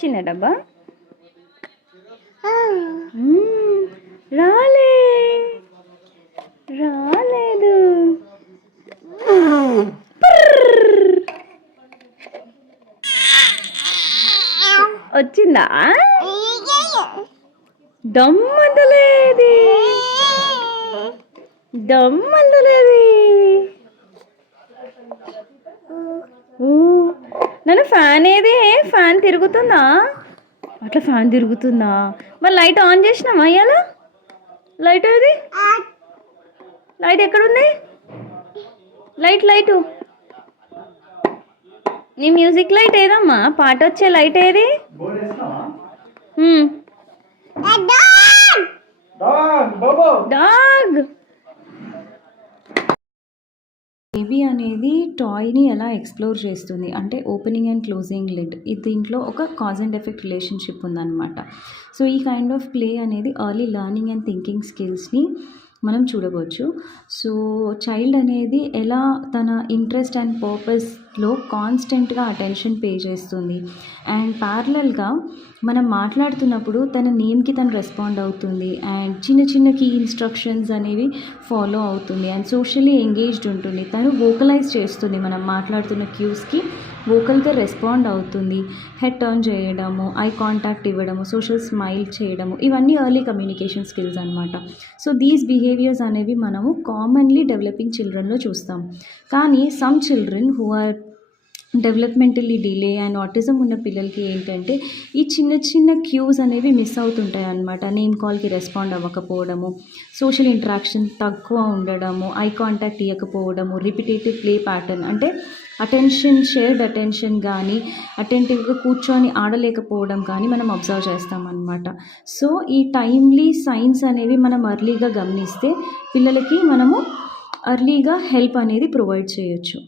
చిన్న డబ్బా రాలే రాలేదు. వచ్చిందా? దమ్మంతలేది దమ్మంతలేది. నన్ను ఫ్యాన్ ఏది? ఫ్యాన్ తిరుగుతుందా? అట్లా ఫ్యాన్ తిరుగుతుందా? మరి లైట్ ఆన్ చేసినామా ఇవాళ? లైట్ ఏది? లైట్ ఎక్కడుంది? లైటు నీ మ్యూజిక్ లైట్ ఏదమ్మా? పాట వచ్చే లైట్ ఏది? డాగ్. బేబీ అనేది టాయ్ని ఎలా ఎక్స్ప్లోర్ చేస్తుంది అంటే ఓపెనింగ్ అండ్ క్లోజింగ్ లిడ్. దీంట్లో ఒక కాజ్ అండ్ ఎఫెక్ట్ రిలేషన్షిప్ ఉందన్నమాట. సో ఈ కైండ్ ఆఫ్ ప్లే అనేది ఎర్లీ లెర్నింగ్ అండ్ థింకింగ్ స్కిల్స్ని మనం చూడవచ్చు. సో చైల్డ్ అనేది ఎలా తన ఇంట్రెస్ట్ అండ్ పర్పస్లో కాన్స్టెంట్గా అటెన్షన్ పే చేస్తుంది అండ్ ప్యారలల్గా మనం మాట్లాడుతున్నప్పుడు తన నేమ్కి తను రెస్పాండ్ అవుతుంది అండ్ చిన్న చిన్న కీ ఇన్స్ట్రక్షన్స్ అనేవి ఫాలో అవుతుంది అండ్ సోషల్లీ ఎంగేజ్డ్ ఉంటుంది. తను వోకలైజ్ చేస్తుంది, మనం మాట్లాడుతున్న క్యూస్కి వోకల్గా రెస్పాండ్ అవుతుంది. హెడ్ టర్న్ చేయడము, ఐ కాంటాక్ట్ ఇవ్వడము, సోషల్ స్మైల్ చేయడము, ఇవన్నీ ఎర్లీ కమ్యూనికేషన్ స్కిల్స్ అనమాట. సో దీస్ బిహేవియర్స్ అనేవి మనము కామన్లీ డెవలపింగ్ చిల్డ్రన్లో చూస్తాం. కానీ some children who are developmentally delay and autism ఉన్న పిల్లలకి ఏంటంటే ఈ చిన్న చిన్న క్యూస్ అనేవి మిస్ అవుతుంటాయి అన్నమాట. నేమ్ కాల్కి రెస్పాండ్ అవ్వకపోవడము, సోషల్ ఇంటరాక్షన్ తక్కువ ఉండడము, ఐ కాంటాక్ట్ ఇవ్వకపోవడము, రిపిటేటివ్ ప్లే ప్యాటర్న్ అంటే షేర్డ్ అటెన్షన్ కానీ అటెంటివ్గా కూర్చొని ఆడలేకపోవడం కానీ మనం అబ్జర్వ్ చేస్తామన్నమాట. సో ఈ టైమ్లీ సైన్స్ అనేవి మనం ఎర్లీగా గమనిస్తే పిల్లలకి మనము ఎర్లీగా హెల్ప్ అనేది ప్రొవైడ్ చేయొచ్చు.